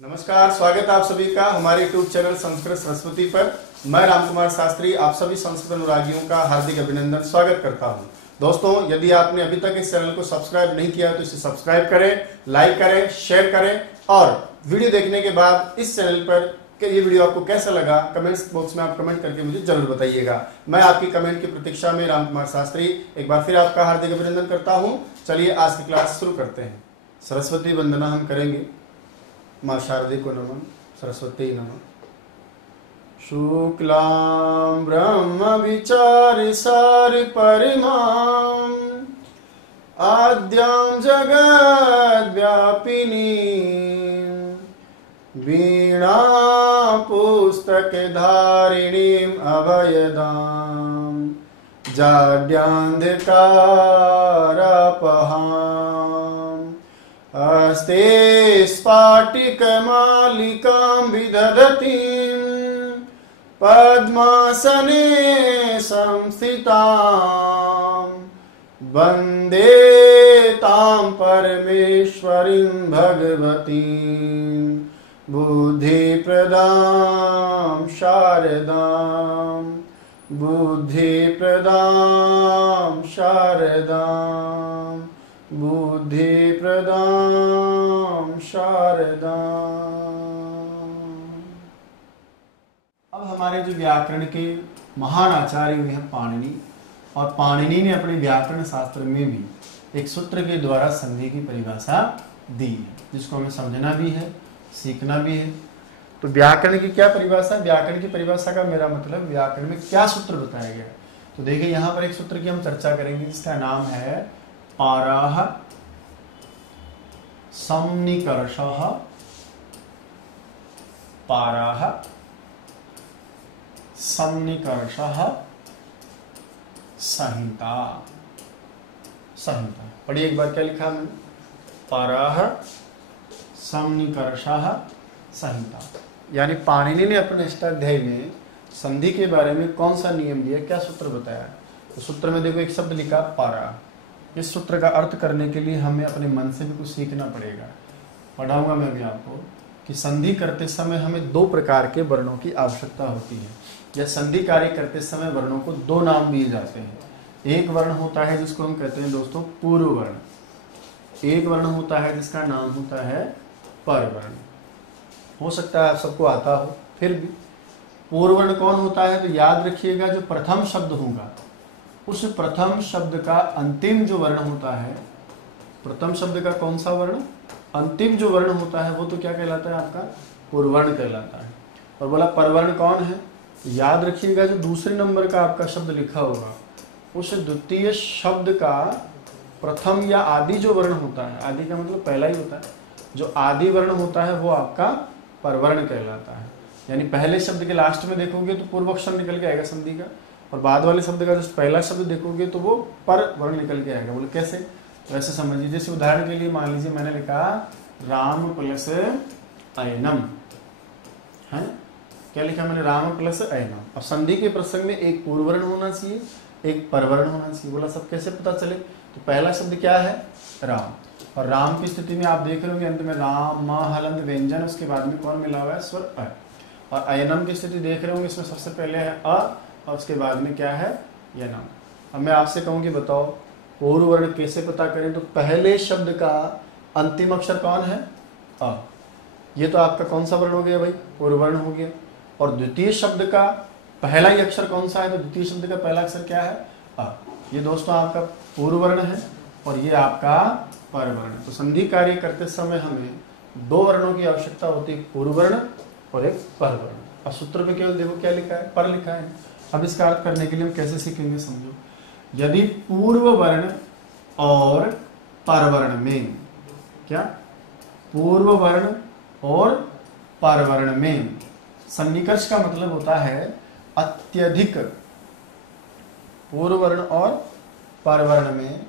नमस्कार, स्वागत है आप सभी का हमारे यूट्यूब चैनल संस्कृत सरस्वती पर। मैं रामकुमार शास्त्री आप सभी संस्कृत अनुरागियों का हार्दिक अभिनंदन स्वागत करता हूं। दोस्तों, यदि आपने अभी तक इस चैनल को सब्सक्राइब नहीं किया तो इसे सब्सक्राइब करें, लाइक करें, शेयर करें और वीडियो देखने के बाद इस चैनल पर कि ये वीडियो आपको कैसा लगा कमेंट्स बॉक्स में आप कमेंट करके मुझे जरूर बताइएगा। मैं आपकी कमेंट की प्रतीक्षा में रामकुमार शास्त्री एक बार फिर आपका हार्दिक अभिनंदन करता हूं। चलिए आज की क्लास शुरू करते हैं। सरस्वती वंदना हम करेंगे। माँ शारदे को नमन, सरस्वती नमः। शुक्लां ब्रह्म विचार सार परिमां आद्यां जगद् व्यापिनीं वीणा पुस्तक धारिणीं अभयदां जाड्यान्धकारपहां हस्ते स्फाटिकमालिकां विदधतीं पद्मासने संस्थितां वन्दे तां परमेश्वरीं भगवतीं बुद्धिप्रदां शारदां बुद्धिप्रदां शारदां बुद्धिप्रदां शारदां। अब हमारे जो व्याकरण के महान आचार्य हुए हैं पाणिनि, और पाणिनि ने अपने व्याकरण शास्त्र में भी एक सूत्र के द्वारा संधि की परिभाषा दी है, जिसको हमें समझना भी है, सीखना भी है। तो व्याकरण की क्या परिभाषा? व्याकरण की परिभाषा का मेरा मतलब व्याकरण में क्या सूत्र बताया गया है। तो देखिए यहाँ पर एक सूत्र की हम चर्चा करेंगे जिसका नाम है पाराह समनिकर्षः। पाराह समनिकर्षः संहिता। संहिता पढ़िए एक बार, क्या लिखा मैंने? पाराह समनिकर्षः संहिता। यानी पाणिनि ने अपने अष्टाध्यायी में संधि के बारे में कौन सा नियम दिया, क्या सूत्र बताया? तो सूत्र में देखो एक शब्द लिखा पारा। इस सूत्र का अर्थ करने के लिए हमें अपने मन से भी कुछ सीखना पड़ेगा। पढ़ाऊंगा मैं भी आपको कि संधि करते समय हमें दो प्रकार के वर्णों की आवश्यकता होती है। या संधि कार्य करते समय वर्णों को दो नाम दिए जाते हैं। एक वर्ण होता है जिसको हम कहते हैं दोस्तों पूर्व वर्ण, एक वर्ण होता है जिसका नाम होता है पर वर्ण। हो सकता है आप सबको आता हो, फिर भी पूर्व वर्ण कौन होता है तो याद रखिएगा, जो प्रथम शब्द होगा उस प्रथम शब्द का अंतिम जो वर्ण होता है, प्रथम शब्द का कौन सा वर्ण, अंतिम जो वर्ण होता है वो तो क्या कहलाता है आपका? पूर्ववर्ण कहलाता है। और बोला परवर्ण कौन है, याद रखिएगा जो दूसरे नंबर का आपका शब्द लिखा होगा उस द्वितीय शब्द का प्रथम या आदि जो वर्ण होता है, आदि का मतलब पहला ही होता है, जो आदि वर्ण होता है वो आपका परवर्ण कहलाता है। यानी पहले शब्द के लास्ट में देखोगे तो पूर्व अक्षर निकल के आएगा संधि का, और बाद वाले शब्द का जो पहला शब्द देखोगे तो वो पर वर्ण निकल के आएगा। बोले कैसे? वैसे समझिए, जैसे उदाहरण के लिए मान लीजिए मैंने लिखा राम प्लस अयनम है, क्या लिखा मैंने? राम प्लस अयनम। अब संधि के प्रसंग में एक पूर्ववर्ण होना चाहिए, एक परवर्ण होना चाहिए। बोला सब कैसे पता चले? तो पहला शब्द क्या है? राम। और राम की स्थिति में आप देख रहे होंगे अंत में राम म हलंत व्यंजन, उसके बाद में कौन मिला हुआ है? स्वर अ। और अयनम की स्थिति देख रहे होंगे, इसमें सबसे पहले है अ और उसके बाद में क्या है? यनम। अब मैं आपसे कहूँगी बताओ पूर्व वर्ण कैसे पता करें? तो पहले शब्द का अंतिम अक्षर कौन है? अ। ये तो आपका कौन सा वर्ण हो गया भाई? पूर्व वर्ण हो गया। और द्वितीय शब्द का पहला ही अक्षर कौन सा है? तो द्वितीय शब्द का पहला अक्षर क्या है? अ। ये दोस्तों आपका पूर्व वर्ण है और ये आपका पर वर्ण। तो संधि कार्य करते समय हमें दो वर्णों की आवश्यकता होती है, पूर्व वर्ण और एक पर वर्ण। और सूत्र में केवल देखो क्या लिखा है? पर लिखा है। अब इसका अर्थ करने के लिए हम कैसे सीखेंगे समझो। यदि पूर्व वर्ण और पर वर्ण में, क्या पूर्व वर्ण और पर वर्ण में सन्निकर्ष का मतलब होता है अत्यधिक। पूर्व वर्ण और पर वर्ण में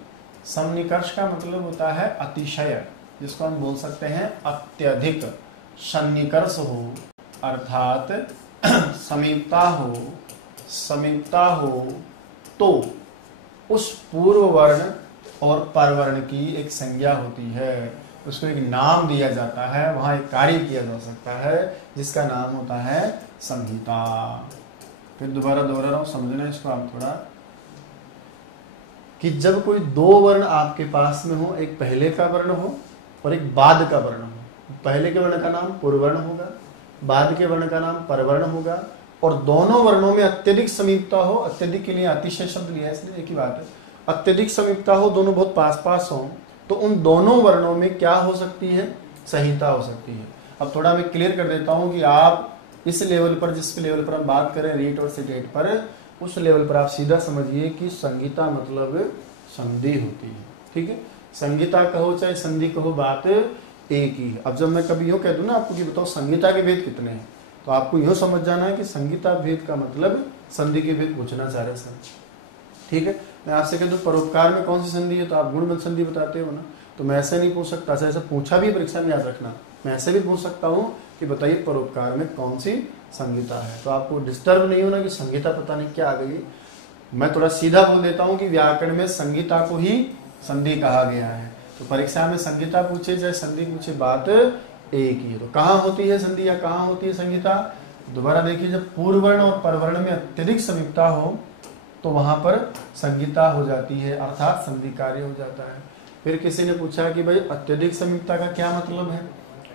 सन्निकर्ष का मतलब होता है अतिशय, जिसको हम बोल सकते हैं अत्यधिक। सन्निकर्ष हो अर्थात समीपता हो तो उस पूर्व वर्ण और परवर्ण की एक संज्ञा होती है, उसको एक नाम दिया जाता है, वहां एक कार्य किया जा सकता है जिसका नाम होता है संहिता। फिर दोबारा दोहरा रहा हूं, समझना इसको आप थोड़ा, कि जब कोई दो वर्ण आपके पास में हो, एक पहले का वर्ण हो और एक बाद का वर्ण हो, पहले के वर्ण का नाम पूर्ववर्ण होगा, बाद के वर्ण का नाम परवर्ण होगा, और दोनों वर्णों में अत्यधिक समीपता हो, अत्यधिक के लिए अतिशय शब्द लिया है इसलिए एक ही बात है, अत्यधिक समीपता हो, दोनों बहुत पास पास हो, तो उन दोनों वर्णों में क्या हो सकती है, संहिता हो सकती है। अब थोड़ा मैं क्लियर कर देता हूं कि आप इस लेवल पर, जिस लेवल पर हम बात करें रीट और सिटेट पर, उस लेवल पर आप सीधा समझिए कि संहिता मतलब संधि होती है। ठीक है, संहिता कहो चाहे संधि कहो, बात एक ही है। अब जब मैं कभी यूँ कह दूं ना आपको कि बताओ संहिता के भेद कितने हैं, तो आपको यूँ समझ जाना है कि संहिता भेद का मतलब संधि के भेद पूछना चाह रहे सर। ठीक है, मैं आपसे कह दूं परोपकार में कौन सी संधि है, तो आप गुणबद्ध संधि बताते हो ना, तो मैं ऐसे नहीं पूछ सकता, ऐसा पूछा भी परीक्षा में याद रखना, मैं ऐसे भी पूछ सकता हूँ कि बताइए परोपकार में कौन सी संहिता है, तो आपको डिस्टर्ब नहीं होना कि संहिता पता नहीं क्या आ गई। मैं थोड़ा सीधा बोल देता हूँ कि व्याकरण में संहिता को ही संधि कहा गया है, तो परीक्षा में संहिता पूछे चाहे संधि पूछे बात एक ही है। तो कहाँ होती है संधि या कहाँ होती है संहिता, दोबारा देखिए, जब पूर्ववर्ण और परवर्ण में अत्यधिक समीपता हो तो वहां पर संहिता हो जाती है, अर्थात संधि कार्य हो जाता है। फिर किसी ने पूछा कि भाई अत्यधिक समीपता का क्या मतलब है,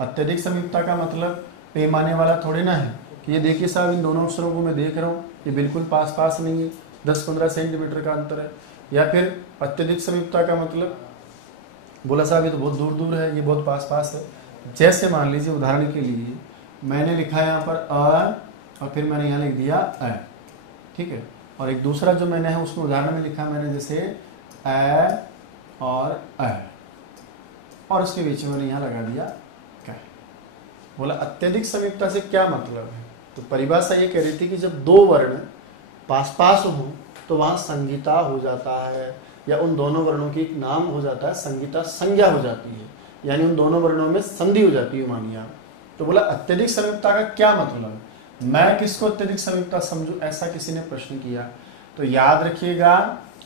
अत्यधिक समीपता का मतलब पैमाने वाला थोड़े ना है कि ये देखिए साहब इन दोनों अक्षरों को मैं देख रहा हूँ, ये बिल्कुल पास पास नहीं है, 10-15 सेंटीमीटर का अंतर है। या फिर अत्यधिक समीपता का मतलब बोला साहब ये तो बहुत दूर दूर है, ये बहुत पास पास है। जैसे मान लीजिए उदाहरण के लिए मैंने लिखा है यहाँ पर अ और फिर मैंने यहाँ लिख दिया अ, ठीक है, और एक दूसरा जो मैंने है उसमें उदाहरण में लिखा मैंने जैसे अ और अ, और उसके बीच में मैंने यहाँ लगा दिया क। बोला अत्यधिक समीपता से क्या मतलब है, तो परिभाषा ये कह रही थी कि जब दो वर्ण पास पास हो तो वहां संहिता हो जाता है, या उन दोनों वर्णों की एक नाम हो जाता है, संहिता संज्ञा हो जाती है, यानी उन दोनों वर्णों में संधि हो जाती है मानिए आप। तो बोला अत्यधिक समीपता का क्या मतलब, मैं किसको अत्यधिक समीपता समझूं, ऐसा किसी ने प्रश्न किया। तो याद रखिएगा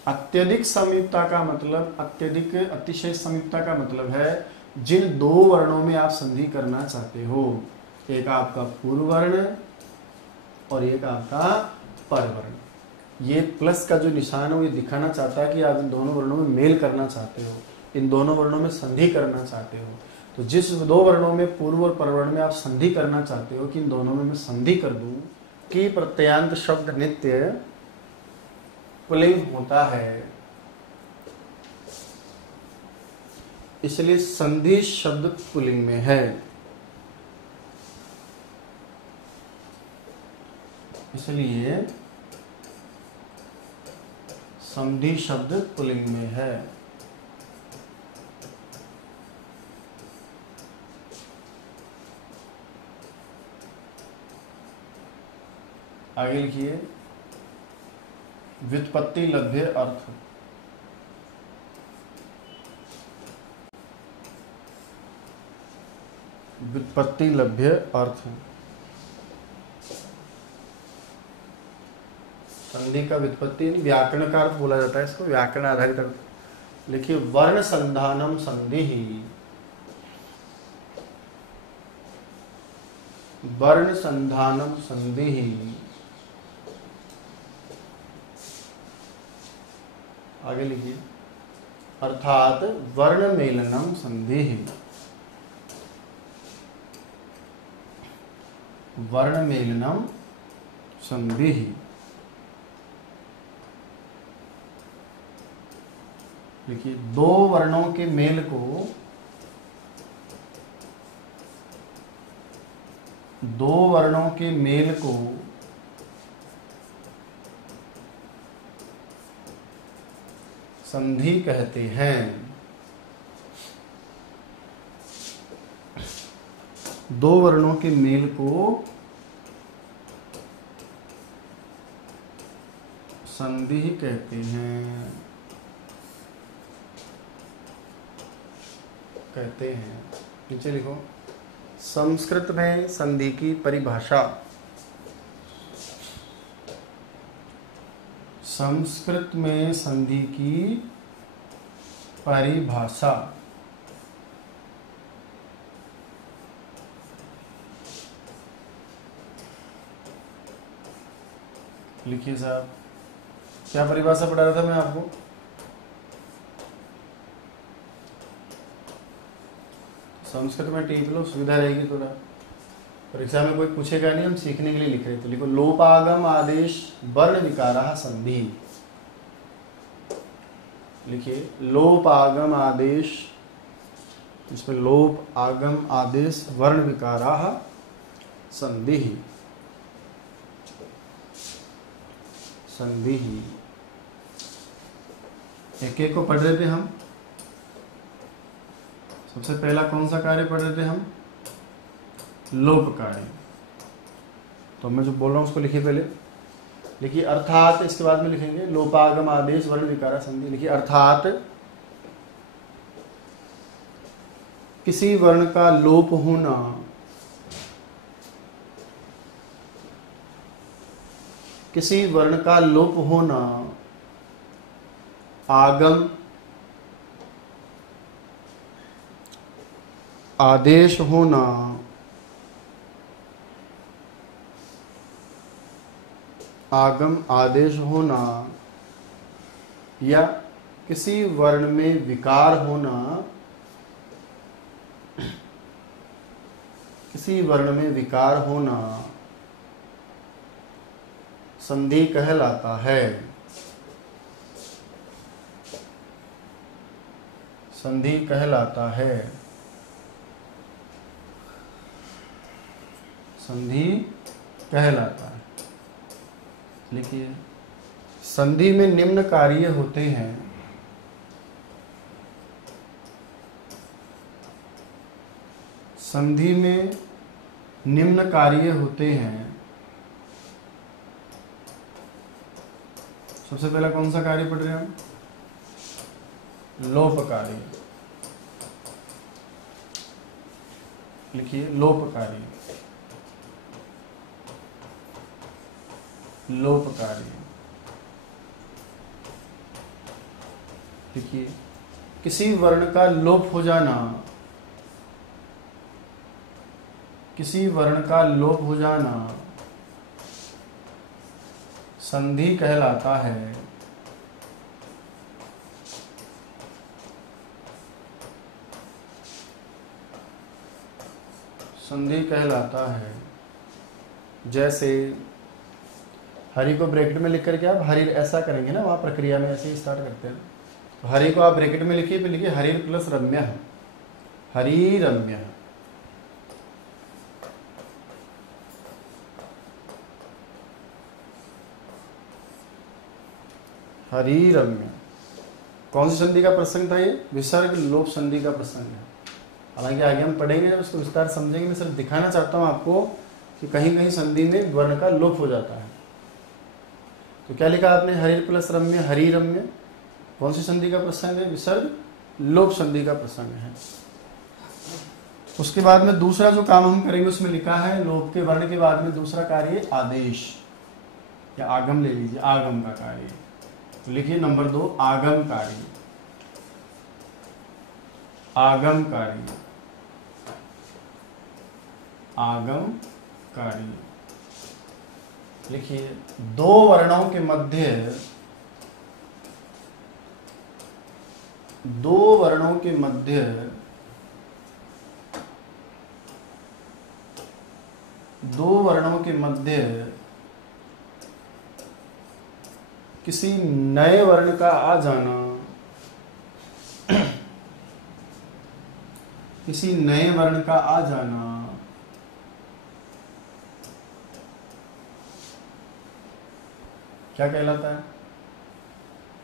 अत्यधिक समीपता का मतलब, अत्यधिक अतिशय समीपता का मतलब है जिन दो वर्णों में आप संधि करना चाहते हो, एक आपका पूर्व वर्ण और एक आपका परवर्ण। ये प्लस का जो निशान है वो ये दिखाना चाहता है कि आप इन दोनों वर्णों में मेल करना चाहते हो, इन दोनों वर्णों में संधि करना चाहते हो। तो जिस दो वर्णों में पूर्व और परवर्ण में आप संधि करना चाहते हो कि इन दोनों में मैं संधि कर दूं कि प्रत्ययांत शब्द नित्य पुल्लिंग होता है, इसलिए संधि शब्द पुल्लिंग में है, इसलिए संधि शब्द पुल्लिंग में है। आगे लिखिए व्युत्पत्ति लभ्य अर्थ, व्युत्पत्ति लभ्य अर्थ, संधि का व्युत्पत्ति व्याकरण का अर्थ बोला जाता है इसको, व्याकरण आधारित अर्थ। लिखिए वर्ण संधानम संधि, वर्ण संधानम संधि। आगे लिखिए अर्थात वर्ण मेलनम संधि, वर्ण मेलनम संधि। देखिए दो वर्णों के मेल को, दो वर्णों के मेल को संधि कहते हैं। दो वर्णों के मेल को संधि कहते हैं, कहते हैं। नीचे लिखो संस्कृत में संधि की परिभाषा, संस्कृत में संधि की परिभाषा। लिखिए साहब, क्या परिभाषा पढ़ा रहा था मैं आपको? संस्कृत में टिक लो, सुविधा रहेगी थोड़ा। परीक्षा में कोई पूछेगा नहीं, हम सीखने के लिए लिख रहे थे। लिखो लोपागम आदेश वर्ण विकारा संधि। लिखिए लोप आगम आदेश, इसमें लोप आगम आदेश वर्ण विकारा संधि। संधि एक एक को पढ़ रहे थे हम। सबसे पहला कौन सा कार्य पढ़ रहे थे हम? लोप कार्य। तो मैं जो बोल रहा हूं उसको लिखिए पहले। लिखिए अर्थात, इसके बाद में लिखेंगे लोपागम आदेश वर्ण विकारा संधि। लिखिए अर्थात किसी वर्ण का लोप होना किसी वर्ण का लोप होना आगम आदेश होना आगम आदेश होना या किसी वर्ण में विकार होना किसी वर्ण में विकार होना संधि कहलाता है। संधि कहलाता है। संधि कहलाता है। लिखिए संधि में निम्न कार्य होते हैं। संधि में निम्न कार्य होते हैं। सबसे पहला कौन सा कार्य पढ़ रहे हैं हम? लोप कार्य। लिखिए लोप कार्य। लोप कार्य। लिखिए किसी वर्ण का लोप हो जाना, किसी वर्ण का लोप हो जाना संधि कहलाता है। संधि कहलाता है। जैसे हरि को ब्रैकेट में लिख करके आप हरि ऐसा करेंगे ना, वहां प्रक्रिया में ऐसे ही स्टार्ट करते हैं। तो हरि को आप ब्रैकेट में लिखिए, फिर लिखिए हरि प्लस रम्य है। हरि रम्य। हरि रम्य। कौन सी संधि का प्रसंग था ये? विसर्ग लोप संधि का प्रसंग है। हालांकि आगे हम पढ़ेंगे, जब इसको विस्तार समझेंगे। मैं सिर्फ दिखाना चाहता हूं आपको कि कहीं कहीं संधि में वर्ण का लोप हो जाता है। तो क्या लिखा आपने? हरि प्लस रम्य, हरि रम्य। कौन सी संधि का प्रसंग है? विसर्ग लोप संधि का प्रसंग है। उसके बाद में दूसरा जो काम हम करेंगे उसमें लिखा है लोप के वर्ण के बाद में दूसरा कार्य आदेश या आगम ले लीजिए, आगम का कार्य। तो लिखिए नंबर 2 आगम कार्य। आगम कार्य। आगम कार्य। लिखिए दो वर्णों के मध्य, दो वर्णों के मध्य दो वर्णों के मध्य किसी नए वर्ण का आ जाना, किसी नए वर्ण का आ जाना क्या कहलाता है?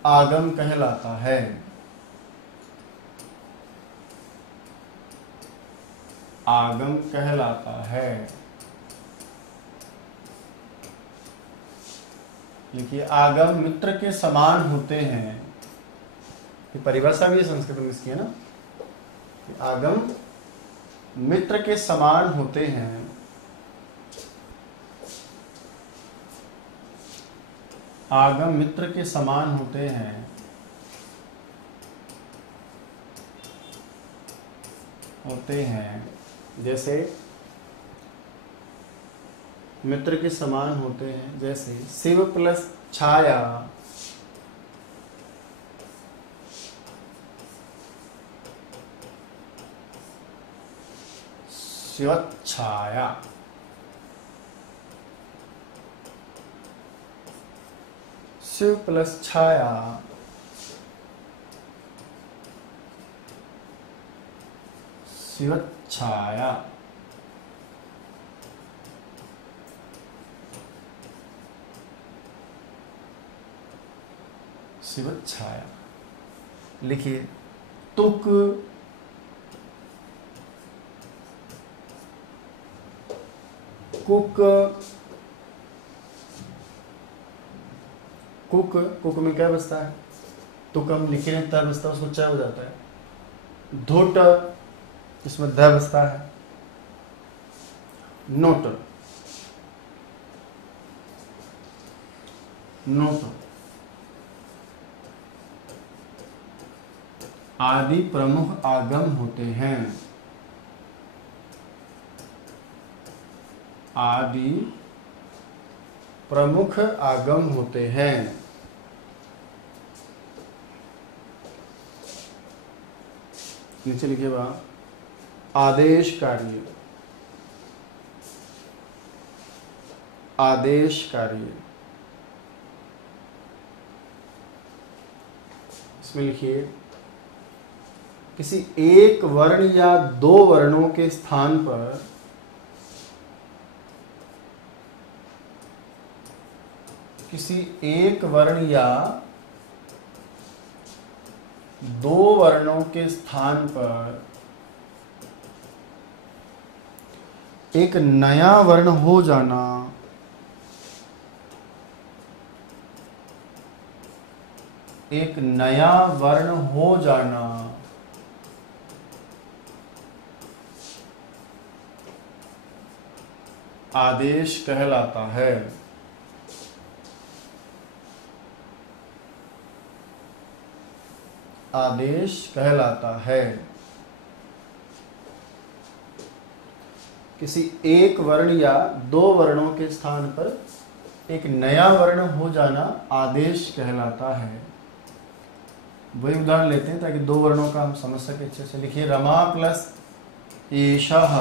आगम कहलाता है। आगम कहलाता है। लिखिए आगम मित्र के समान होते हैं। ये परिभाषा भी है संस्कृत में इसकी, है ना? आगम मित्र के समान होते हैं। आगम मित्र के समान होते हैं, जैसे मित्र के समान होते हैं, जैसे शिव प्लस छाया शिवच्छाया। शिव प्लस छाया शिवच्छाया। शिवच्छाया लिखिए। तुक कुक, कुक कुक में क्या बचता है? तुक हम लिखे नहीं, त बचता है, उसको च हो जाता है। धोट, इसमें ध बचता है। नोट, नोट आदि प्रमुख आगम होते हैं, आदि प्रमुख आगम होते हैं। नीचे लिखिएगा आदेश कार्य, आदेश कार्य। इसमें लिखिए किसी एक वर्ण या दो वर्णों के स्थान पर किसी एक वर्ण या दो वर्णों के स्थान पर एक नया वर्ण हो जाना एक नया वर्ण हो जाना आदेश कहलाता है। आदेश कहलाता है। किसी एक वर्ण या दो वर्णों के स्थान पर एक नया वर्ण हो जाना आदेश कहलाता है। वही उदाहरण लेते हैं ताकि दो वर्णों का हम समझ सके अच्छे से। लिखिए रमा प्लस एषः,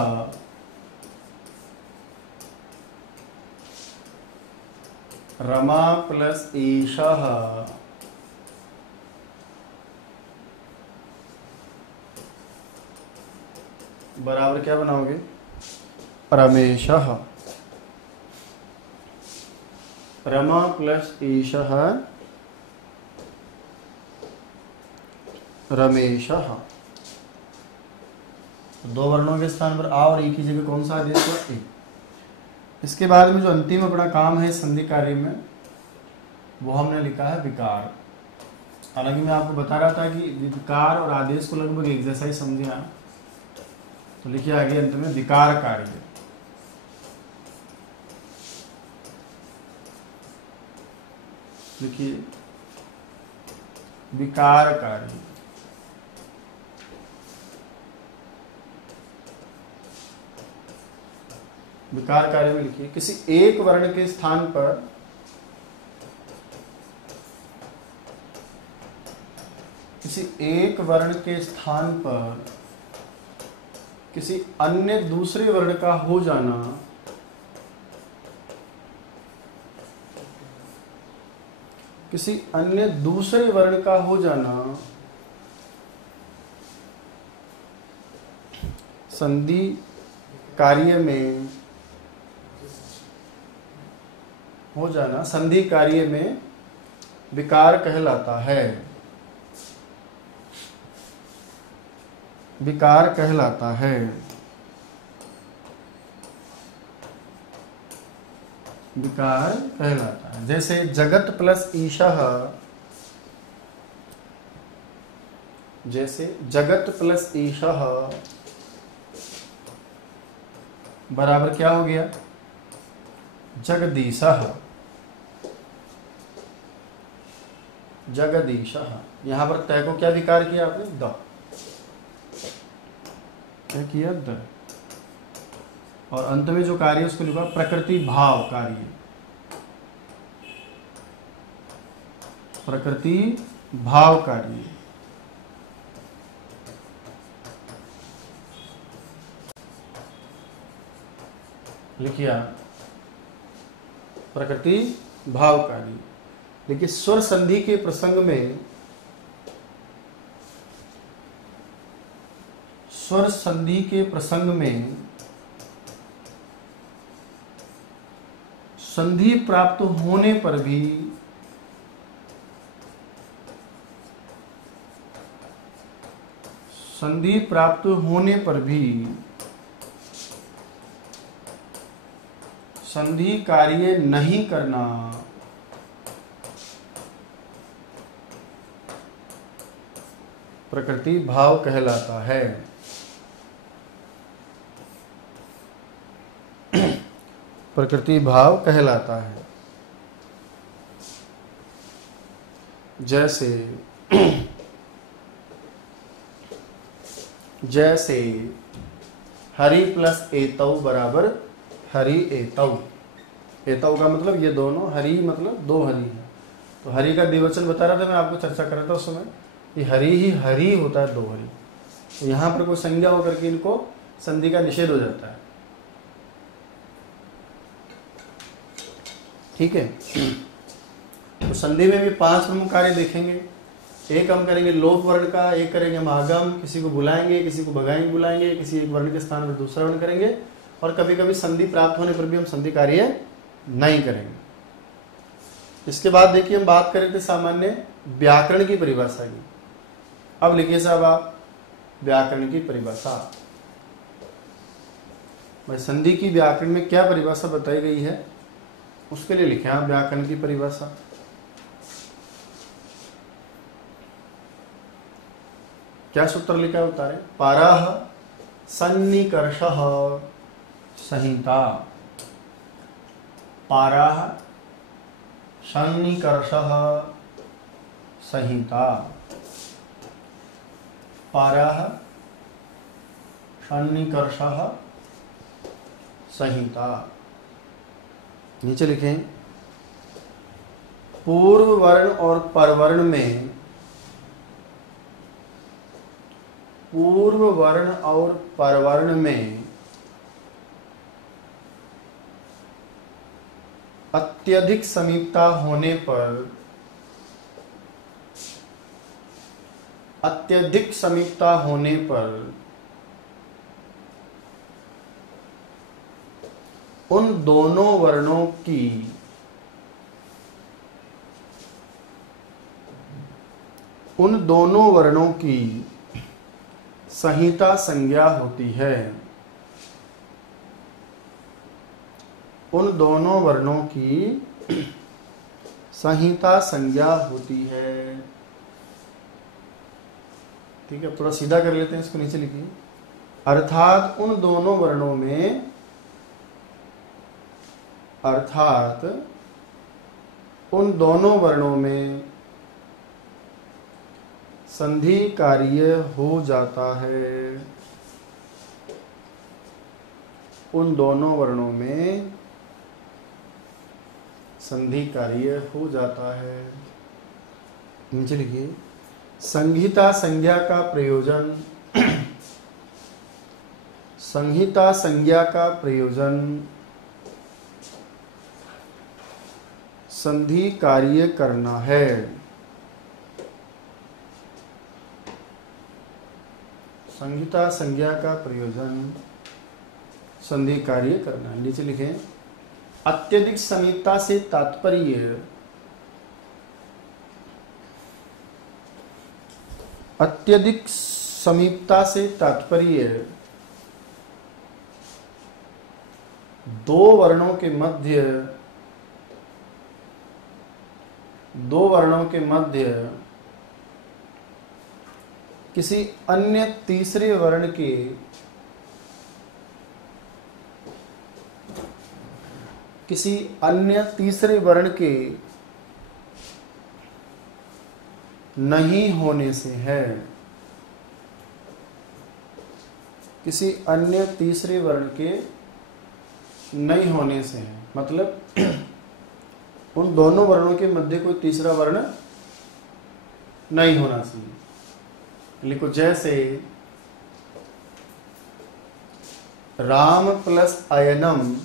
रमा प्लस एषः बराबर क्या बनाओगे? रमेशः। रमा प्लस एषः रमेशः। दो वर्णों के स्थान पर आ और ई की जगह कौन सा आदेश है? ए। इसके बाद में जो अंतिम अपना काम है संधि कार्य में, वो हमने लिखा है विकार। हालांकि मैं आपको बता रहा था कि विकार और आदेश को लगभग एक जैसा ही समझे आप, तो लिखिए आगे अंत में विकार कार्य। लिखिए विकार कार्य। विकार कार्य में लिखिए किसी एक वर्ण के स्थान पर किसी एक वर्ण के स्थान पर किसी अन्य दूसरे वर्ण का हो जाना किसी अन्य दूसरे वर्ण का हो जाना संधि कार्य में हो जाना संधि कार्य में विकार कहलाता है। विकार कहलाता है। विकार कहलाता है। जैसे जगत प्लस ईशः, जैसे जगत प्लस ईशः बराबर क्या हो गया? जगदीशः। जगदीशः। यहाँ पर तय को क्या विकार किया आपने? द। क्या किया? द। और अंत में जो कार्य उसको लिखा प्रकृति भाव कार्य। प्रकृति भाव कार्य। लिखिए आप, प्रकृति भाव कार्य। देखिए स्वर संधि के प्रसंग में, स्वर संधि के प्रसंग में संधि प्राप्त होने पर भी संधि प्राप्त होने पर भी संधि कार्य नहीं करना प्रकृति भाव कहलाता है। प्रकृति भाव कहलाता है। जैसे जैसे हरि प्लस एतौ बराबर हरि एतौ। एतौ का मतलब ये दोनों, हरि मतलब दो हरि है। तो हरि का द्विवचन बता रहा था मैं आपको, चर्चा कर रहा था उस समय कि हरि ही हरि होता है, दो हरि। तो यहाँ पर कोई संज्ञा होकर के इनको संधि का निषेध हो जाता है। ठीक है। तो संधि में भी 5 प्रमुख कार्य देखेंगे। एक हम करेंगे लोप वर्ण का, एक करेंगे हम आगम, किसी को बुलाएंगे, किसी को भगाएंगे बुलाएंगे, किसी एक वर्ण के स्थान पर दूसरा वर्ण करेंगे, और कभी कभी संधि प्राप्त होने पर भी हम संधि कार्य नहीं करेंगे। इसके बाद देखिए हम बात कर रहे थे सामान्य व्याकरण की परिभाषा की। अब लिखिए साहब आप व्याकरण की परिभाषा। भाई संधि की व्याकरण में क्या परिभाषा बताई गई है उसके लिए लिखे आप व्याकरण की परिभाषा। क्या सूत्र लिखा है उतारे? पारः सन्निकर्षः संहिता। पारः सन्निकर्षः संहिता। पारः सन्निकर्षः संहिता। नीचे लिखें पूर्व वर्ण और परवर्ण में, पूर्व वर्ण और परवर्ण में अत्यधिक समीपता होने पर, अत्यधिक समीपता होने पर उन दोनों वर्णों की संहिता संज्ञा होती है। उन दोनों वर्णों की संहिता संज्ञा होती है। ठीक है, थोड़ा सीधा कर लेते हैं इसको, नीचे लिखिए। अर्थात उन दोनों वर्णों में, अर्थात उन दोनों वर्णों में संधि कार्य हो जाता है। उन दोनों वर्णों में संधि कार्य हो जाता है। नीचे लिखिए संहिता संज्ञा का प्रयोजन। संहिता संज्ञा का प्रयोजन संधि कार्य करना है। संहिता संज्ञा का प्रयोजन संधि कार्य करना है। नीचे लिखें अत्यधिक समीपता से तात्पर्य, अत्यधिक समीपता से तात्पर्य दो वर्णों के मध्य, दो वर्णों के मध्य किसी अन्य तीसरे वर्ण के, किसी अन्य तीसरे वर्ण के नहीं होने से है, किसी अन्य तीसरे वर्ण के नहीं होने से है। मतलब उन दोनों वर्णों के मध्य कोई तीसरा वर्ण नहीं होना चाहिए। लिखो, जैसे राम प्लस अयनम,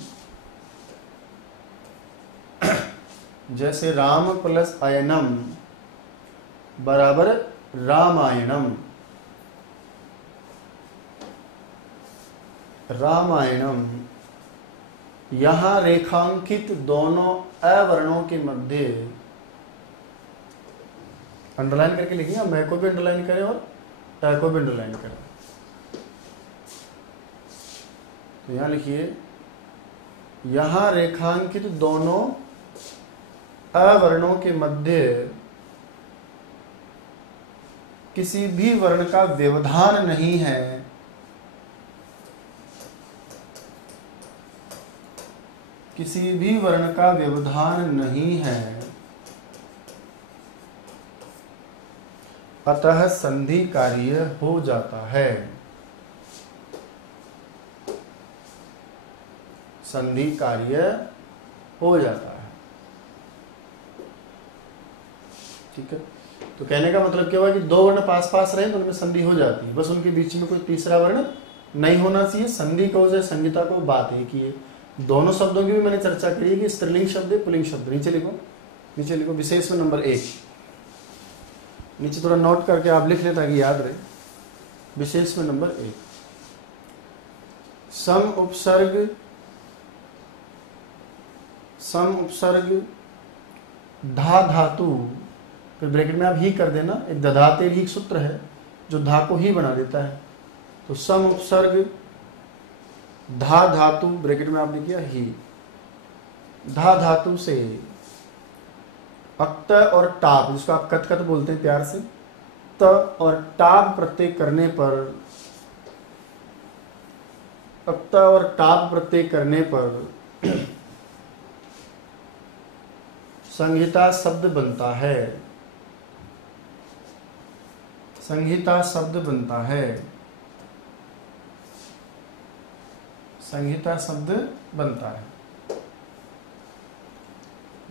जैसे राम प्लस अयनम बराबर रामायणम। रामायणम, यहां रेखांकित दोनों अवर्णों के मध्य, अंडरलाइन करके लिखिए, मैं को भी अंडरलाइन करें और ट को भी अंडरलाइन करें। तो यहां लिखिए, यहां रेखांकित दोनों अवर्णों के मध्य किसी भी वर्ण का व्यवधान नहीं है, किसी भी वर्ण का व्यवधान नहीं है, अतः संधि कार्य हो जाता है। संधि कार्य हो जाता है। ठीक है, तो कहने का मतलब क्या हुआ कि दो वर्ण पास पास रहे तो उनमें संधि हो जाती है, बस उनके बीच में कोई तीसरा वर्ण नहीं होना चाहिए। संधि को से संहिता को बात एक ही है। दोनों शब्दों की भी मैंने चर्चा करी है कि स्त्रीलिंग शब्द है, पुल्लिंग शब्द। नीचे लिखो, नीचे लिखो, विशेष में नंबर 1 नीचे थोड़ा नोट करके आप लिख लें ताकि याद रहे। विशेष में नंबर 1, सम उपसर्ग, सम उपसर्ग धा धातु, फिर ब्रैकेट में आप ही कर देना, एक दधाते ही सूत्र है जो धा को ही बना देता है। तो सम उपसर्ग धा धातु, ब्रैकेट में आपने किया ही, धा धातु से अक्त और टाप, जिसको आप कत कत बोलते हैं प्यार से, त और टाप प्रत्यय करने पर, अक्त और टाप प्रत्यय करने पर संहिता शब्द बनता है। संहिता शब्द बनता है। संहिता शब्द बनता है।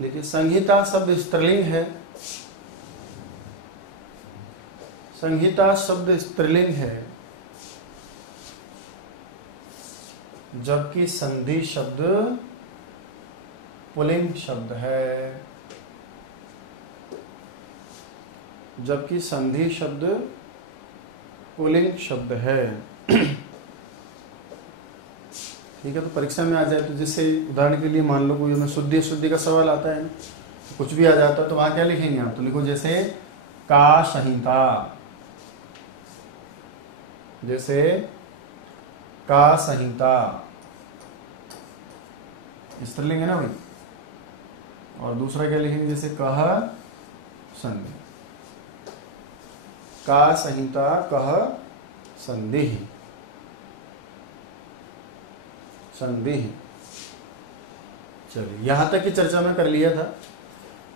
लेकिन संहिता शब्द स्त्रीलिंग है। संहिता शब्द स्त्रीलिंग है, जबकि संधि शब्द पुल्लिंग शब्द है। जबकि संधि शब्द पुल्लिंग शब्द है। ठीक है, तो परीक्षा में आ जाए तो जैसे उदाहरण के लिए मान लो कोई हमें शुद्धि शुद्धि का सवाल आता है, कुछ भी आ जाता है, तो वहां क्या लिखेंगे आप? तो लिखो जैसे का संहिता, जैसे का संहिता, स्त्रीलिंग है ना भाई। और दूसरा क्या लिखेंगे? जैसे कह संधि, का संहिता कह संधि, संधि। चलिए, यहां तक की चर्चा में कर लिया था,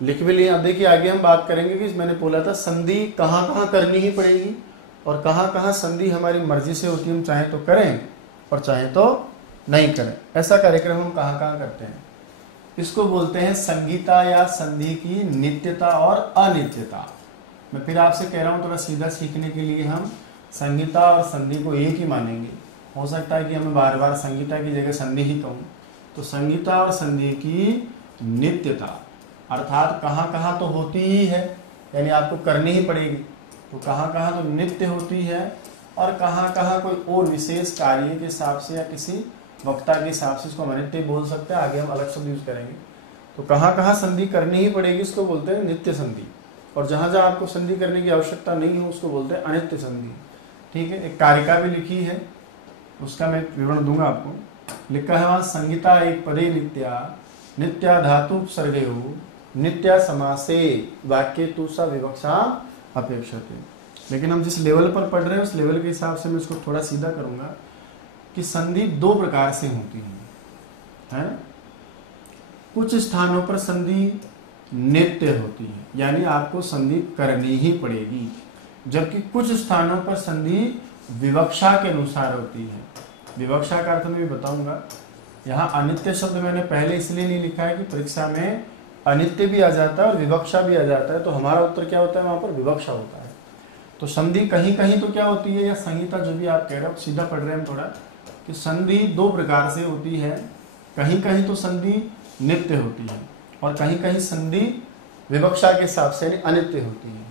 लिख भी लिया। अब देखिए आगे हम बात करेंगे कि मैंने बोला था संधि कहां कहां करनी ही पड़ेगी और कहां कहां संधि हमारी मर्जी से होती है, हम चाहे तो करें और चाहे तो नहीं करें। ऐसा कार्यक्रम हम कहां कहां करते हैं। इसको बोलते हैं संगीता या संधि की नित्यता और अनित्यता। मैं फिर आपसे कह रहा हूं, थोड़ा सीधा सीखने के लिए हम संगीता और संधि को एक ही मानेंगे। हो सकता है कि हमें बार बार संगीता की जगह संधि ही कहूं। तो संगीता और संधि की नित्यता अर्थात कहां कहां तो होती ही है, यानी आपको करनी ही पड़ेगी, तो कहां कहां तो नित्य होती है और कहां कहां कोई और विशेष कार्य के हिसाब से या किसी वक्ता के हिसाब से इसको अनित्य बोल सकते हैं। आगे हम अलग शब्द यूज करेंगे। तो कहां कहां संधि करनी ही पड़ेगी, इसको बोलते हैं नित्य संधि। और जहां जहां आपको संधि करने की आवश्यकता नहीं हो उसको बोलते हैं अनित्य संधि। ठीक है, एक कारिका भी लिखी है, उसका मैं विवरण दूंगा आपको। लिखा है वहां, संगीता एक पदे नित्या, नित्या धातु उपसर्गेयु, नित्या समासे वाक्य तु सा विवक्षा अपेक्षते। लेकिन हम जिस लेवल पर पढ़ रहे हैं उस लेवल के हिसाब से मैं इसको थोड़ा सीधा करूंगा कि संधि दो प्रकार से होती है। कुछ स्थानों पर संधि नित्य होती है, यानी आपको संधि करनी ही पड़ेगी। जबकि कुछ स्थानों पर संधि विवक्षा के अनुसार होती है। विवक्षा का अर्थ मैं भी बताऊंगा। यहाँ अनित्य शब्द मैंने पहले इसलिए नहीं लिखा है कि परीक्षा में अनित्य भी आ जाता है और विवक्षा भी आ जाता है, तो हमारा उत्तर क्या होता है, वहां पर विवक्षा होता है। तो संधि कहीं कहीं तो क्या होती है, या संहिता जो भी आप कह रहे हो, सीधा पढ़ रहे हैं थोड़ा, कि संधि दो प्रकार से होती है। कहीं कहीं तो संधि नित्य होती है और कहीं कहीं संधि विवक्षा के हिसाब से अनित्य होती है।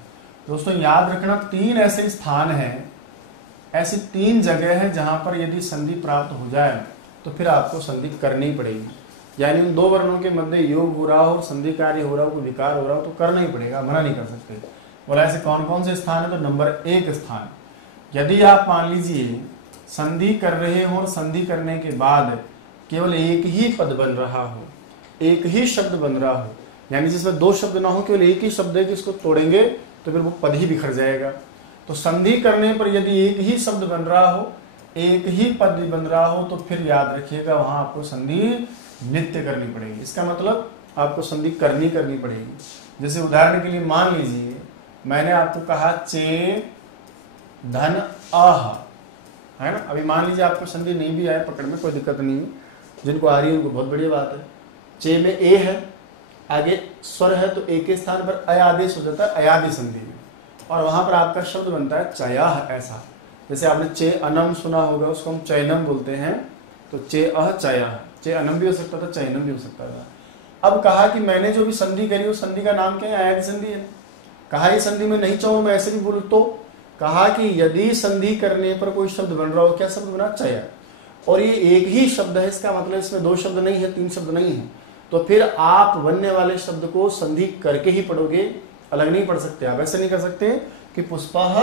दोस्तों याद रखना, तीन ऐसे स्थान हैं, ऐसी तीन जगह है जहां पर यदि संधि प्राप्त हो जाए तो फिर आपको संधि करनी पड़ेगी। यानी उन दो वर्णों के मध्य योग हो रहा हो और संधि कार्य हो रहा हो, कोई विकार हो रहा हो, तो करना ही पड़ेगा, मना नहीं कर सकते। बोला ऐसे कौन कौन से स्थान है, तो नंबर 1 स्थान, यदि आप मान लीजिए संधि कर रहे हो और संधि करने के बाद केवल एक ही पद बन रहा हो, एक ही शब्द बन रहा हो, यानी जिसमें दो शब्द ना हो, केवल एक ही शब्द है कि इसको तोड़ेंगे तो फिर वो पद ही बिखर जाएगा। तो संधि करने पर यदि एक ही शब्द बन रहा हो, एक ही पद बन रहा हो, तो फिर याद रखिएगा वहां आपको संधि नित्य करनी पड़ेगी। इसका मतलब आपको संधि करनी पड़ेगी। जैसे उदाहरण के लिए मान लीजिए मैंने आपको कहा चे धन अह, है ना। अभी मान लीजिए आपको संधि नहीं भी आए पकड़ में, कोई दिक्कत नहीं है, जिनको आ रही है उनको बहुत बढ़िया बात है। चे में ए है, आगे स्वर है, तो ए के स्थान पर अय आदेश हो जाता है अयादि संधि में, और वहां पर आपका शब्द बनता है चयः। ऐसा जैसे आपने चे अनम सुना होगा, उसको हम चैनम बोलते हैं, तो चे अह चयः, चे अनम भी हो सकता था, चैनम भी हो सकता था। अब कहा कि मैंने जो भी संधि करी उस संधि का नाम क्या है, अयादि संधि है। कहा ये संधि में नहीं चाहूं मैं ऐसे भी बोलूं, तो कहा कि यदि संधि करने पर कोई शब्द बन रहा हो, क्या शब्द बना, चय, और ये एक ही शब्द है, इसका मतलब इसमें दो शब्द नहीं है, तीन शब्द नहीं है, तो फिर आप बनने वाले शब्द को संधि करके ही पढ़ोगे, अलग नहीं पढ़ सकते। आप ऐसे नहीं कर सकते कि पुष्पः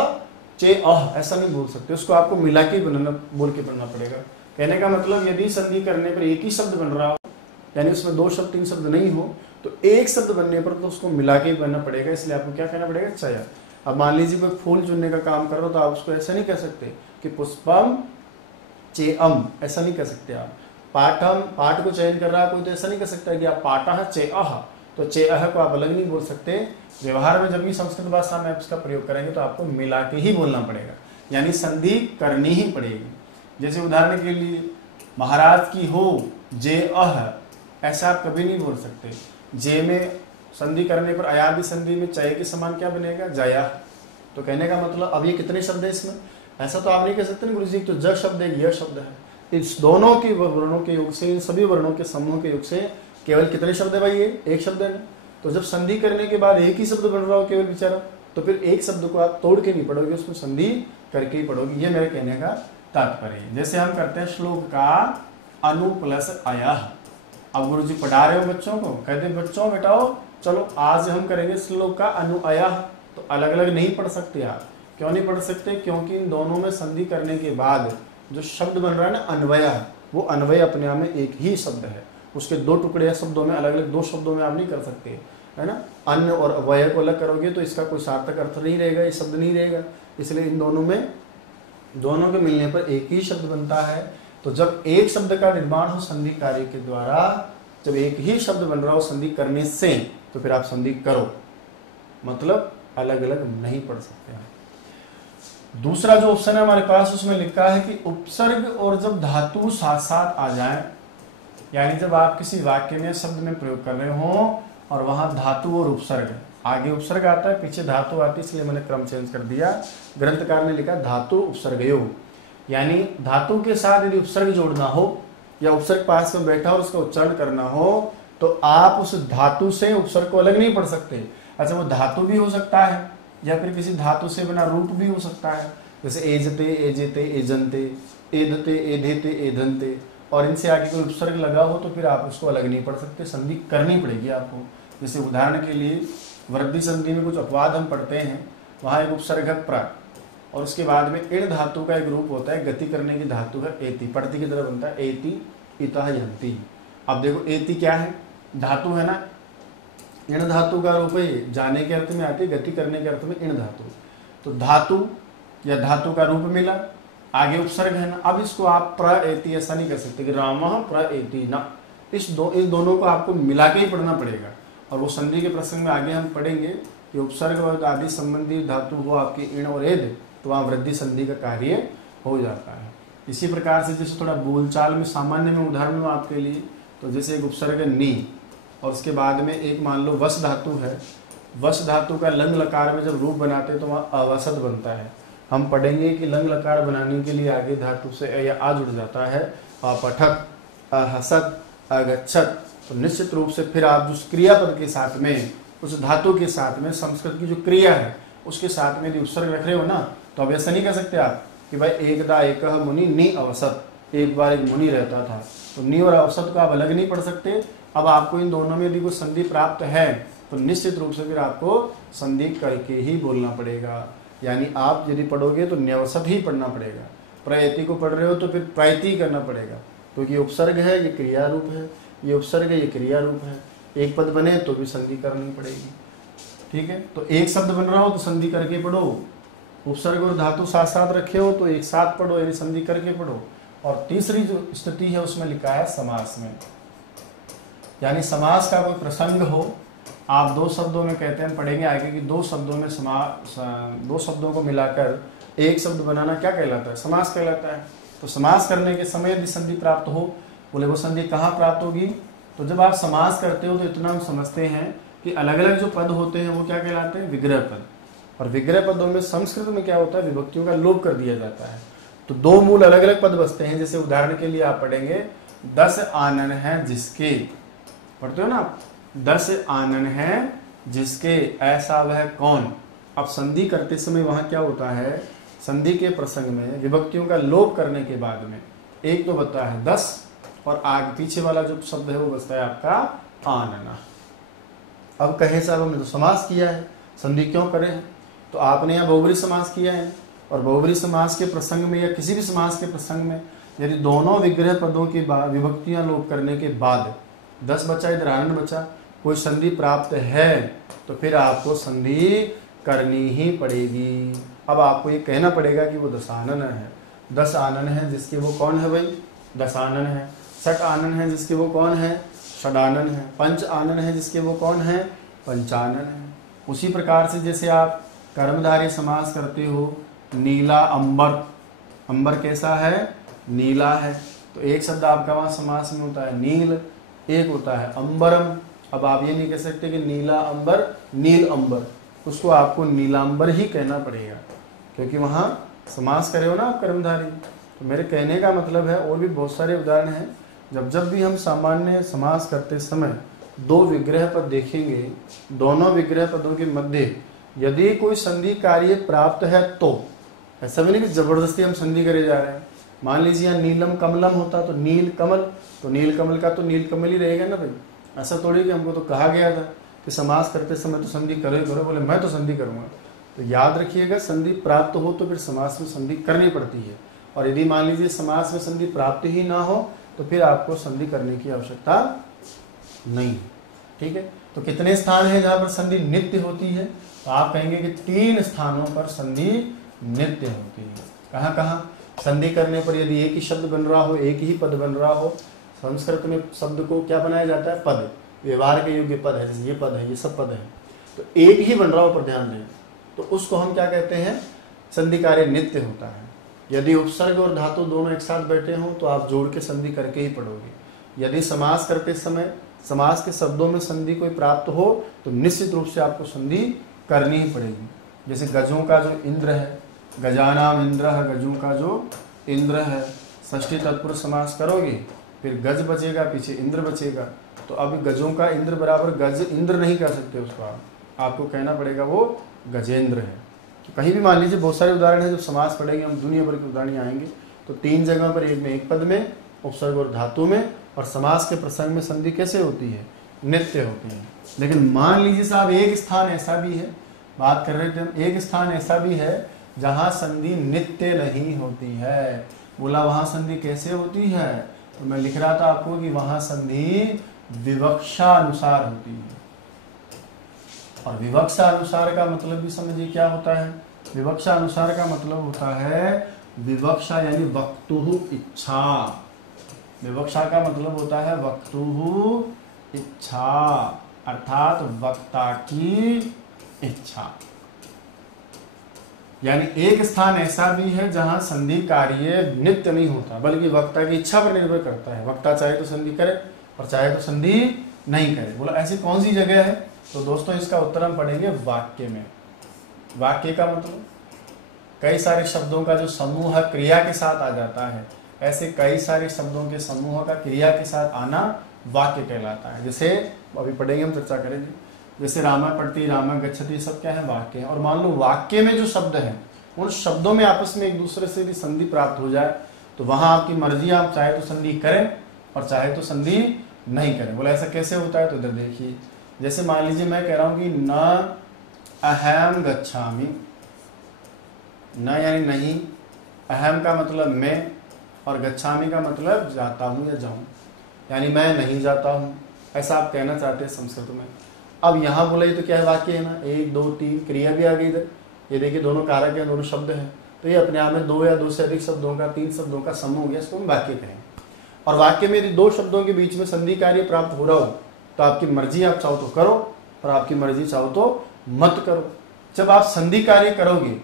चे अह, ऐसा नहीं बोल सकते, उसको आपको मिला के बोल के पढ़ना पड़ेगा। कहने का मतलब यदि संधि करने पर एक ही शब्द बन रहा हो, यानी उसमें दो शब्द तीन शब्द नहीं हो, तो एक शब्द बनने पर तो उसको मिला के ही बनना पड़ेगा, इसलिए आपको क्या कहना पड़ेगा, चय। अब मान लीजिए कोई फूल चुनने का काम कर रहे हो, तो आप उसको ऐसा नहीं कह सकते कि पुष्पम चेअम, ऐसा नहीं कह सकते आप। पाठम, पाठ को चयन कर रहा है कोई, तो ऐसा नहीं कह सकता कि आप पाठः चेअह, तो चेअह को आप अलग नहीं बोल सकते। व्यवहार में जब भी संस्कृत भाषा में इसका प्रयोग करेंगे तो आपको मिला के ही बोलना पड़ेगा, यानी संधि करनी ही पड़ेगी। जैसे उदाहरण के लिए महाराज की हो जे अह, ऐसा आप कभी नहीं बोल सकते। जे में संधि करने पर अयादि संधि में चय के समान क्या बनेगा, जया। तो कहने का मतलब अब ये कितने शब्द है इसमें, ऐसा तो आप नहीं कह सकते ना गुरु जी, तो ज शब्द है, यह शब्द है। इस दोनों के वर्णों के योग से, इन सभी वर्णों के समूह के योग से केवल कितने शब्द है भाई, ये एक शब्द है ना। तो जब संधि करने के बाद एक ही शब्द बन रहा हो केवल बेचारा, तो फिर एक शब्द को आप तोड़ के नहीं पढ़ोगे, उसमें संधि करके ही पढ़ोगे। ये मेरे कहने का तात्पर्य है। जैसे हम करते हैं श्लोक का अनु प्लस अयः। अब गुरु जी पढ़ा रहे हो बच्चों को, कहते बच्चों बेटाओ चलो आज हम करेंगे श्लोक का अनु अयः। तो अलग अलग नहीं पढ़ सकते आप। क्यों नहीं पढ़ सकते, क्योंकि इन दोनों में संधि करने के बाद जो शब्द बन रहा है ना अन्वय, वो अन्वय अपने आप में एक ही शब्द है। उसके दो टुकड़े शब्दों में, अलग अलग दो शब्दों में आप नहीं कर सकते, है ना। अन्न और अवय को अलग करोगे तो इसका कोई सार्थक अर्थ नहीं रहेगा, ये शब्द नहीं रहेगा। इसलिए इन दोनों में, दोनों के मिलने पर एक ही शब्द बनता है। तो जब एक शब्द का निर्माण हो संधि कार्य के द्वारा, जब एक ही शब्द बन रहा हो संधि करने से, तो फिर आप संधि करो, मतलब अलग अलग नहीं पढ़ सकते हैं। दूसरा जो ऑप्शन है हमारे पास, उसमें लिखा है कि उपसर्ग और जब धातु साथ साथ आ जाए, यानी जब आप किसी वाक्य में शब्द में प्रयोग कर रहे हो और वहां धातु और उपसर्ग, आगे उपसर्ग आता है पीछे धातु आती है, इसलिए मैंने क्रम चेंज कर दिया। ग्रंथकार ने लिखा धातु उपसर्गयो, यानी धातु के साथ यदि उपसर्ग जोड़ना हो या उपसर्ग पास में बैठा और उसका उच्चारण करना हो, तो आप उस धातु से उपसर्ग को अलग नहीं पढ़ सकते। अच्छा, वो धातु भी हो सकता है या फिर किसी धातु से बना रूप भी हो सकता है, जैसे एजते, एजेते, एजंते, एधते, एधेते, एधंते, और इनसे आगे कोई उपसर्ग लगा हो तो फिर आप उसको अलग नहीं पढ़ सकते, संधि करनी पड़ेगी आपको। जैसे उदाहरण के लिए वृद्धि संधि में कुछ अपवाद हम पढ़ते हैं, वहां एक उपसर्ग है प्र, और उसके बाद में इण धातु का एक रूप होता है, गति करने की धातु है एति, पढ़ती की तरह बनता है एति, इतः, यन्ति। अब देखो एति क्या है, धातु है ना, इण धातु का रूप है, जाने के अर्थ में आती है, गति करने के अर्थ में इण धातु। तो धातु या धातु का रूप मिला, आगे उपसर्ग है ना। अब इसको आप प्र एति ऐसा नहीं कर सकते कि रामः प्र एति ना, इस दोनों को आपको मिला के ही पढ़ना पड़ेगा। और वो संधि के प्रसंग में आगे हम पढ़ेंगे कि उपसर्ग और आदि संबंधी धातु हो आपकी इण और एद, तो वहाँ वृद्धि संधि का कार्य हो जाता है। इसी प्रकार से जैसे थोड़ा बोलचाल में सामान्य में उदाहरण हो आपके लिए, तो जैसे एक उपसर्ग नी और उसके बाद में एक मान लो वस धातु है, वस धातु का लंग लकार में जब रूप बनाते हैं तो वहाँ अवसत बनता है। हम पढ़ेंगे कि लंग लकार बनाने के लिए आगे धातु से या आ जुड़ जाता है, अपठक, अहसत, अगच्छत। तो निश्चित रूप से फिर आप उस क्रियापद के साथ में, उस धातु के साथ में संस्कृत की जो क्रिया है उसके साथ में यदि उपसर्ग रख रहे हो ना, तो अब ऐसा नहीं कर सकते आप कि भाई एकदा एकह मुनि नी अवसत, एक बार एक मुनि रहता था, तो नी और अवसत को आप अलग नहीं पढ़ सकते। अब आपको इन दोनों में यदि कोई संधि प्राप्त है तो निश्चित रूप से फिर आपको संधि करके ही बोलना पड़ेगा। यानी आप यदि पढ़ोगे तो न्यवसत ही पढ़ना पड़ेगा, प्रयति को पढ़ रहे हो तो फिर प्रयति करना पड़ेगा, क्योंकि ये उपसर्ग है, ये क्रिया रूप है, ये उपसर्ग है, ये क्रिया रूप है। एक पद बने तो भी संधि करनी पड़ेगी, ठीक है। तो एक शब्द बन रहा हो तो संधि करके पढ़ो, उपसर्ग और धातु साथ साथ रखे हो तो एक साथ पढ़ो, यानी संधि करके पढ़ो। और तीसरी जो स्थिति है उसमें लिखा है समास में, यानी समास का कोई प्रसंग हो, आप दो शब्दों में कहते हैं, पढ़ेंगे आगे कि दो शब्दों में दो शब्दों को मिलाकर एक शब्द बनाना क्या कहलाता है, समास कहलाता है। तो समास करने के समय यदि संधि प्राप्त हो, बोले वो संधि कहाँ प्राप्त होगी, तो जब आप समास करते हो तो इतना हम समझते हैं कि अलग अलग जो पद होते हैं वो क्या कहलाते हैं, विग्रह पद। और विग्रह पदों में संस्कृत में क्या होता है, विभक्तियों का लोप कर दिया जाता है। तो दो मूल अलग अलग पद बसते हैं। जैसे उदाहरण के लिए आप पढ़ेंगे 10 आनन है जिसके, पढ़ते हो ना आप, 10 आनन है जिसके, ऐसा वह कौन। अब संधि करते समय वहां क्या होता है, संधि के प्रसंग में विभक्तियों का लोप करने के बाद में एक तो बता है 10 और आगे पीछे वाला जो शब्द है वो बचता है आपका आनना। अब कहे साहब हमने तो समास किया है, संधि क्यों करें, तो आपने यहाँ बहुब्री समास किया है, और बहुब्री समास के प्रसंग में या किसी भी समास के प्रसंग में यदि दोनों विग्रह पदों के बाद विभक्तियां लोप करने के बाद 10 बचा, इधर आनन बचा, कोई संधि प्राप्त है तो फिर आपको संधि करनी ही पड़ेगी। अब आपको ये कहना पड़ेगा कि वो 10 आनन है, 10 आनन है जिसके वो कौन है भाई, 10 आनन है। 6 आनन है जिसके वो कौन है, षडानन है। 5 आनन है जिसके वो कौन है, पंचानन है। उसी प्रकार से जैसे आप कर्मधारय समास करते हो, नीला अंबर, अंबर कैसा है, नीला है, तो एक शब्द आपका वहां समास में होता है नील, एक होता है अंबरम। अब आप ये नहीं कह सकते कि नीला अंबर नील अंबर, उसको आपको नीलांबर ही कहना पड़ेगा, क्योंकि वहां समास करे हो ना आप कर्मधारी। तो मेरे कहने का मतलब है, और भी बहुत सारे उदाहरण हैं, जब भी हम सामान्य समास करते समय दो विग्रह पद देखेंगे, दोनों विग्रह पदों के मध्य यदि कोई संधि कार्य प्राप्त है तो, ऐसा भी नहीं कि जबरदस्ती हम संधि करे जा रहे हैं। मान लीजिए यहाँ नीलम कमलम होता तो नील कमल, तो नील कमल का तो नील कमल ही रहेगा ना भाई। ऐसा थोड़ी कि हमको तो कहा गया था कि समास करते समय तो संधि करो ही करो, बोले मैं तो संधि करूंगा। तो याद रखिएगा, संधि प्राप्त हो तो फिर समास में संधि करनी पड़ती है, और यदि मान लीजिए समास में संधि प्राप्त ही ना हो तो फिर आपको संधि करने की आवश्यकता नहीं, ठीक है। तो कितने स्थान हैं जहां पर संधि नित्य होती है, तो आप कहेंगे कि 3 स्थानों पर संधि नित्य होती है। कहाँ कहाँ, संधि करने पर यदि एक ही शब्द बन रहा हो, एक ही पद बन रहा हो, संस्कृत में शब्द को क्या बनाया जाता है, पद, व्यवहार के योग्य पद है, जैसे ये पद है, ये सब पद है, तो एक ही बन रहा हो पर ध्यान दें, तो उसको हम क्या कहते हैं, संधि कार्य नित्य होता है। यदि उपसर्ग और धातु दोनों एक साथ बैठे हों तो आप जोड़ के संधि करके ही पढ़ोगे। यदि समास करते समय समास के शब्दों में संधि कोई प्राप्त हो तो निश्चित रूप से आपको संधि करनी ही पड़ेगी। जैसे गजों का जो इंद्र है, गजानाम इंद्र है, गजों का जो इंद्र है, षष्ठी तत्पुरुष समास करोगे, फिर गज बचेगा, पीछे इंद्र बचेगा, तो अब गजों का इंद्र बराबर गज इंद्र नहीं कर सकते उसको, आपको कहना पड़ेगा वो गजेंद्र है। तो कहीं भी मान लीजिए, बहुत सारे उदाहरण हैं, जब समास पढ़ेंगे हम दुनिया भर के उदाहरण आएंगे, तो 3 जगह पर, एक में एक पद में, उपसर्ग और धातु में, और समास के प्रसंग में संधि कैसे होती है, नित्य होती है। लेकिन मान लीजिए साहब एक स्थान ऐसा भी है, बात कर रहे थे हम, एक स्थान ऐसा भी है जहां संधि नित्य नहीं होती है। बोला वहां संधि कैसे होती है, तो मैं लिख रहा था आपको कि वहां संधि विवक्षा अनुसार होती है। और विवक्षा अनुसार का मतलब भी समझिए क्या होता है। विवक्षा अनुसार का मतलब होता है, विवक्षा यानी वक्तुहु इच्छा, विवक्षा का मतलब होता है वक्तुहु इच्छा। अर्थात वक्ता की इच्छा। यानी एक स्थान ऐसा भी है जहां संधि कार्य नित्य नहीं होता, बल्कि वक्ता की इच्छा पर निर्भर करता है। वक्ता चाहे तो संधि करे और चाहे तो संधि नहीं करे। बोला ऐसी कौन सी जगह है? तो दोस्तों इसका उत्तर हम पढ़ेंगे वाक्य में। वाक्य का मतलब कई सारे शब्दों का जो समूह क्रिया के साथ आ जाता है, ऐसे कई सारे शब्दों के समूह का क्रिया के साथ आना वाक्य कहलाता है। जैसे अभी पढ़ेंगे, हम चर्चा करेंगे। जैसे रामा पढ़ती, रामा गच्छति, सब क्या है? वाक्य है। और मान लो वाक्य में जो शब्द है उन शब्दों में आपस में एक दूसरे से भी संधि प्राप्त हो जाए तो वहां आपकी मर्जी, आप चाहे तो संधि करें और चाहे तो संधि नहीं करें। बोला ऐसा कैसे होता है? तो इधर देखिए, जैसे मान लीजिए मैं कह रहा हूं कि न अहम गच्छामि, न यानी नहीं, अहम का मतलब मैं और गच्छामि का मतलब जाता हूं या जाऊं, यानी मैं नहीं जाता हूं, ऐसा आप कहना चाहते हैं संस्कृत में। अब यहां बोला तो क्या है? वाक्य है ना, 1 2 3 क्रिया भी आ गई इधर। ये देखिए दोनों कारक है, दोनों शब्द हैं, तो ये अपने आप में 2 या 2 से अधिक शब्दों का, 3 शब्दों का समूह हो गया, इसको हम वाक्य कहेंगे। और वाक्य में यदि 2 शब्दों के बीच में संधि कार्य प्राप्त हो रहा हो तो आपकी मर्जी, आप चाहो तो करो और आपकी मर्जी चाहो तो मत करो। जब आप संधि कार्य करोगे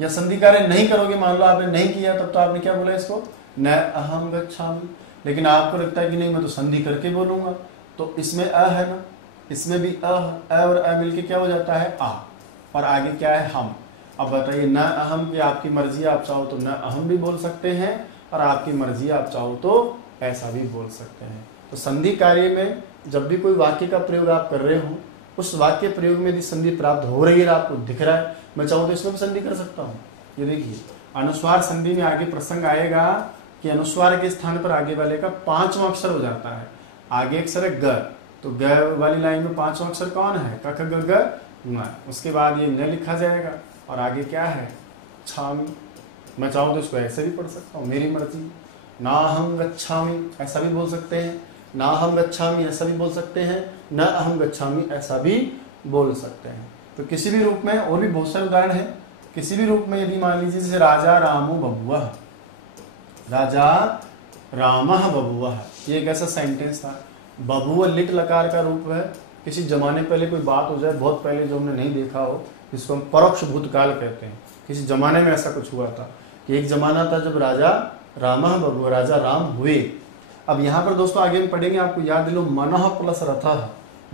या संधि कार्य नहीं करोगे, मान लो आपने नहीं किया, तब तो आपने क्या बोला इसको? न अहम गच्छामि। लेकिन आपको लगता है कि नहीं, मैं तो संधि करके बोलूंगा, तो इसमें अ है ना, इसमें भी अ और अ मिलके क्या हो जाता है? आ। और आगे क्या है? हम। अब बताइए, न अहम की आपकी मर्जी, आप चाहो तो न अहम भी बोल सकते हैं और आपकी मर्जी आप चाहो तो ऐसा भी बोल सकते हैं। तो संधि कार्य में जब भी कोई वाक्य का प्रयोग आप कर रहे हो, उस वाक्य प्रयोग में यदि संधि प्राप्त हो रही है, आपको दिख रहा है, मैं चाहूँ तो इसमें भी संधि कर सकता हूँ। ये देखिए अनुस्वार संधि में आगे प्रसंग आएगा कि अनुस्वार के स्थान पर आगे वाले का 5वां अक्षर हो जाता है। आगे अक्षर है ग, तो ग वाली लाइन में 5वां अक्षर कौन है? क ख ग घ ङ। उसके बाद ये न लिखा जाएगा और आगे क्या है? छामी। मैं चाहूँ तो इसको ऐसे भी पढ़ सकता हूँ, मेरी मर्जी। ना हम गच्छामि ऐसा भी बोल सकते हैं, ना हम गच्छामि ऐसा भी बोल सकते हैं, न अहम गच्छामि ऐसा भी बोल सकते हैं। तो किसी भी रूप में, और भी बहुत सारे उदाहरण हैं, किसी भी रूप में यदि मान लीजिए जैसे राजा रामो बभुवः, राजा रामः बभुवः, ये एक ऐसा सेंटेंस था। बभुवः लिट लकार का रूप है। किसी जमाने पहले कोई बात हो जाए, बहुत पहले, जो हमने नहीं देखा हो, जिसको हम परोक्ष भूतकाल कहते हैं। किसी जमाने में ऐसा कुछ हुआ था कि एक जमाना था जब राजा रामः बभुवः, राजा राम हुए। अब यहाँ पर दोस्तों आगे हम पढ़ेंगे, आपको याद दिलो, मनः प्लस रथः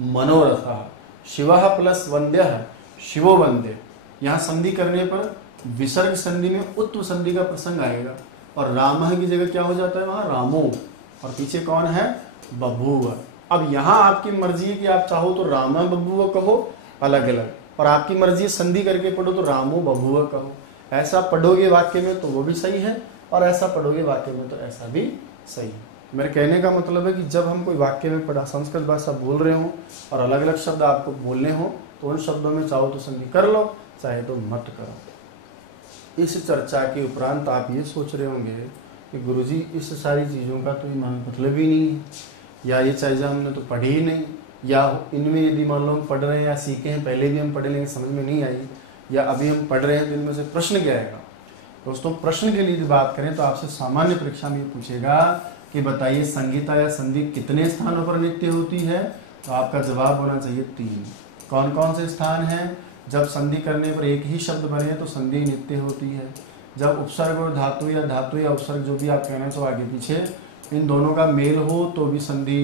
मनोरथः, शिवः प्लस वंद्यः शिवो वंद्य। यहाँ संधि करने पर विसर्ग संधि में उत्व संधि का प्रसंग आएगा और रामः की जगह क्या हो जाता है? वहां रामो, और पीछे कौन है? बभूव। अब यहाँ आपकी मर्जी है कि आप चाहो तो रामा बभूव कहो अलग अलग, और आपकी मर्जी संधि करके पढ़ो तो रामो बभूव कहो। ऐसा पढ़ोगे वाक्य में तो वो भी सही है, और ऐसा पढ़ोगे वाक्य में तो ऐसा भी सही है। मेरे कहने का मतलब है कि जब हम कोई वाक्य में पढ़ा, संस्कृत भाषा बोल रहे हो और अलग अलग शब्द आपको बोलने हो, तो उन शब्दों में चाहो तो संधि कर लो, चाहे तो मत करो। इस चर्चा के उपरांत आप ये सोच रहे होंगे कि गुरुजी इस सारी चीज़ों का तो मतलब ही नहीं है, या ये चीज़ें हमने तो पढ़ी ही नहीं, या इनमें यदि मान लो हम पढ़ रहे हैं या सीखे हैं, पहले भी हम पढ़े लेकिन समझ में नहीं आई, या अभी हम पढ़ रहे हैं तो इनमें से प्रश्न क्या आएगा? दोस्तों प्रश्न के लिए बात करें तो आपसे सामान्य परीक्षा में पूछेगा कि बताइए संगीता या संधि कितने स्थानों पर नित्य होती है? तो आपका जवाब होना चाहिए 3। कौन कौन से स्थान हैं? जब संधि करने पर एक ही शब्द बने तो संधि नित्य होती है। जब उपसर्ग और धातु या उपसर्ग, जो भी आप कहना चाहो आगे पीछे, इन दोनों का मेल हो तो भी संधि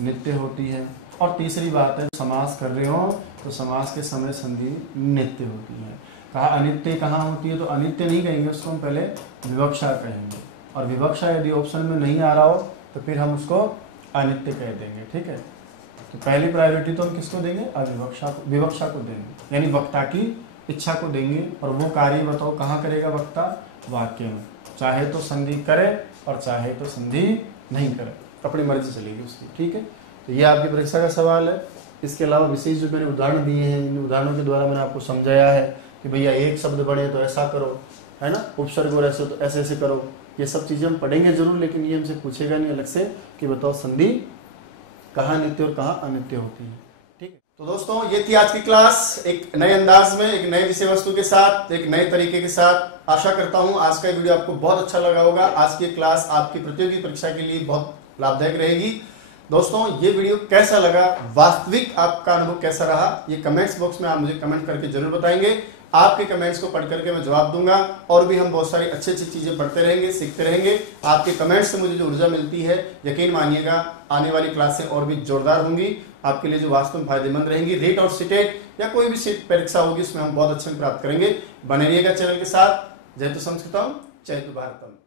नित्य होती है। और तीसरी बात है, समास कर रहे हो तो समास के समय संधि नित्य होती है। कहा अनित्य कहाँ होती है? तो अनित्य नहीं कहेंगे, उसको हम पहले विवक्षा कहेंगे, और विवक्षा यदि ऑप्शन में नहीं आ रहा हो तो फिर हम उसको अनित्य कह देंगे। ठीक है, तो पहली प्रायोरिटी तो हम किसको देंगे? अविवक्षा को, विवक्षा को देंगे, यानी वक्ता की इच्छा को देंगे। और वो कार्य बताओ कहाँ करेगा वक्ता? वाक्य में। चाहे तो संधि करे और चाहे तो संधि नहीं करे, अपनी मर्जी चलेगी उसकी। ठीक है, तो ये आपकी परीक्षा का सवाल है। इसके अलावा विशेष जो मैंने उदाहरण दिए हैं, इन उदाहरणों के द्वारा मैंने आपको समझाया है कि भैया एक शब्द बने तो ऐसा करो, है ना, उपसर्ग और ऐसे तो ऐसे ऐसे करो। ये सब चीज़ें हम पढ़ेंगे जरूर, लेकिन ये हमसे पूछेगा नहीं अलग से कि बताओ संधि कहाँ नित्य और कहाँ अनित्य होती है। ठीक है, तो दोस्तों ये थी आज की क्लास, एक नए अंदाज में, एक नए विषय वस्तु के साथ, एक नए तरीके के साथ। आशा करता हूँ आज का वीडियो आपको बहुत अच्छा लगा होगा। आज की क्लास आपकी प्रतियोगी परीक्षा के लिए बहुत लाभदायक रहेगी। दोस्तों ये वीडियो कैसा लगा, वास्तविक आपका अनुभव कैसा रहा, ये कमेंट्स बॉक्स में आप मुझे कमेंट करके जरूर बताएंगे। आपके कमेंट्स को पढ़ करके मैं जवाब दूंगा और भी हम बहुत सारी अच्छी अच्छी चीजें पढ़ते रहेंगे, सीखते रहेंगे। आपके कमेंट्स से मुझे जो ऊर्जा मिलती है, यकीन मानिएगा आने वाली क्लासें और भी जोरदार होंगी, आपके लिए जो वास्तव में फायदेमंद रहेंगी। रेट और सीटेट या कोई भी सीट परीक्षा होगी उसमें हम बहुत अच्छे प्राप्त करेंगे। बने रहिएगा चैनल के साथ। जय तो संस्कृतम, जय तो भारतम।